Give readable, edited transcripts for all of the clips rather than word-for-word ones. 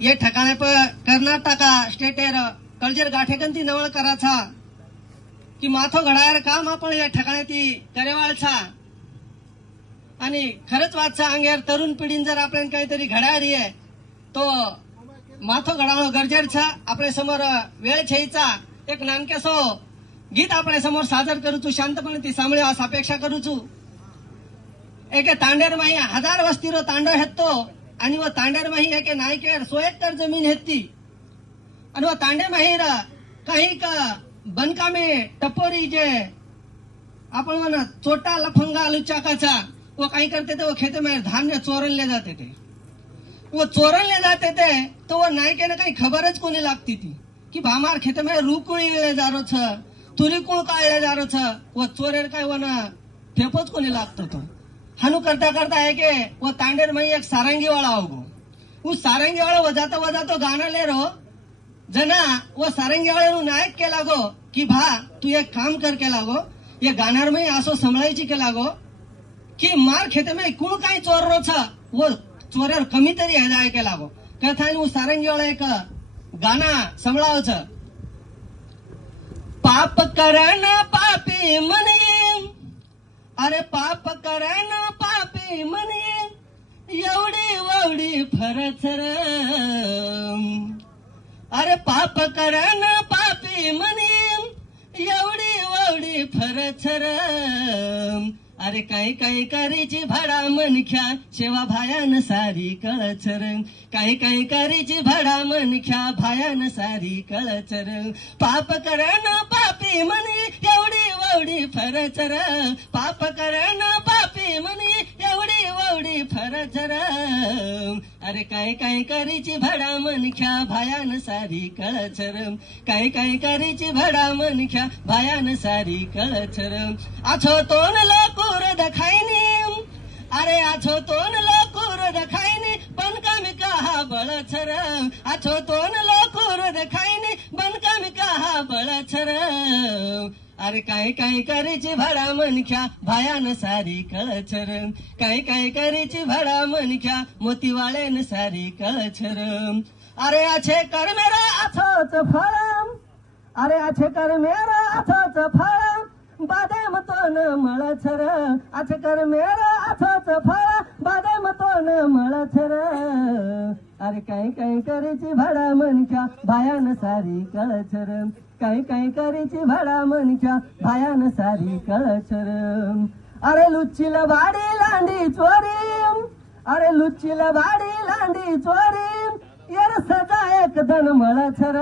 ये ठिकाणे कर्नाटक स्टेटेर कल्चर गाठेकंती नवळ कराचा की माथो घडायर काम आपण या ठिकाणी ती करेवाळचा आणि खरंच वाटचा अंगेर तरुण पिढीन जर आपण काहीतरी घडायरी आहे तो माथो घडावणं गरजेचं आपल्या समोर वेळ छेचा एक नानकेसो गीत आपल्या समोर सादर करूचू शांतपणे ती सांभळे असा अपेक्षा करूचू एक तांडेर माही 1000 वस्तीरो तांडो हेतो आणि वो तांडेर माही एक नायकेर 100 एकर जमीन हेती आणि वो तांडे माहीर काही का बनका में टपोरी जे आपण म्हणा छोटा लफंगा लुचाकाचा वो काही करते थे वो खेते में धान्य चोरन ले जाते थे वो चोरन ले जाते थे तो वो नायके ने काही खबरच कोणी लागती थी कि भामार खेते में रूकुळी ले जा रो छ तुरीकुळ काढले जा रो छ वो चोरेर काय वन ठेपच कोणी लागतो तो हनु करता करता है के वो तांडेर में एक सारंगी वाला होगो वो सारंगी वाला वजातो गाना ले रो जना वो सारंगी वाले नु नायक के लागो कि भा तू एक काम कर के लागो ये गानार में आसो संभळायची के लागो कि मार खेते में कुण काही चोर रो छ वो चोरेर कमी तरी है जाए के लागो कथा वो सारंगी वाला एक गाना संभळाव छ पाप करन पापी मनी अरे पाप करन पापी मनी एवढी ववडी फरचर अरे पाप करन पापी मनी एवढी ववडी फरचर अरे काही काही करीची भाडा मनख्या शेवा भायान सारी कळचर काही करीची भाडा मनख्या भायान सारी कळचर पाप करन पापी मनी एवढी ववडी फरचर पाप करन पापी मनी एवढी ववडी फरचर अरे काही करीची भाडा मनख्या भायान सारी कळचर काही करीची भाडा मनख्या भायान सारी कळचर आछो तोन लोकुर दखाईनी अरे आछो तोन लोकुर दखाईनी बनका मी कहा बळछर आछो तोन लोकुर दखाईनी बनका मी कहा बळछर अरे काही करीची भाडा मनख्या भायान सारी कळछर काही करीची भाडा मनख्या मोतीवाळेन सारी कळछर अरे आछे कर मेरा आछोच फळ अरे आछे कर मेरा आछोच फळ बादाम तोन मळछर आछे कर मेरा आछोच फळ बादाम तोन मळछर अरे काही करीची भाडा मनख्या भायान सारी कळछर काही करीची भाडा मनख्या भायान सारी कळछर अरे लुच्चीला वाडी लांडी चोरी अरे लुच्चीला वाडी लांडी चोरी यार सदा एक धन मळछर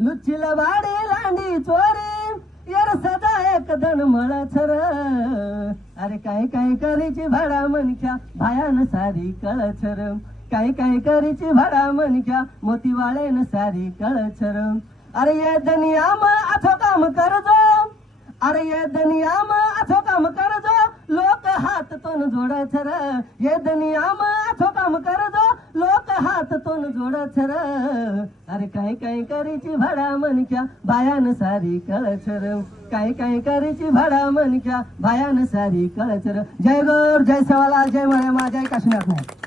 लुच्चीला वाडी लांडी चोरी यार सदा एक धन मळछर अरे काही करीची भाडा मनख्या भायान सारी कळछर काही करीची भाडा मनख्या मोतीवाळेन सारी कळछर अरे ये दुनिया में आछो काम करजो अरे ये दुनिया में आछो काम करजो लोक हात तोन जोडछर ये दुनिया में आछो काम करजो लोक हात तोन जोडछर अरे काही करीची भाडा मनख्या भायान सारी कळछर काही करीची भाडा मनख्या भायान सारी कळछर जय गौर जय सवालाल जय मळेमा जय काशीनाथ नाथ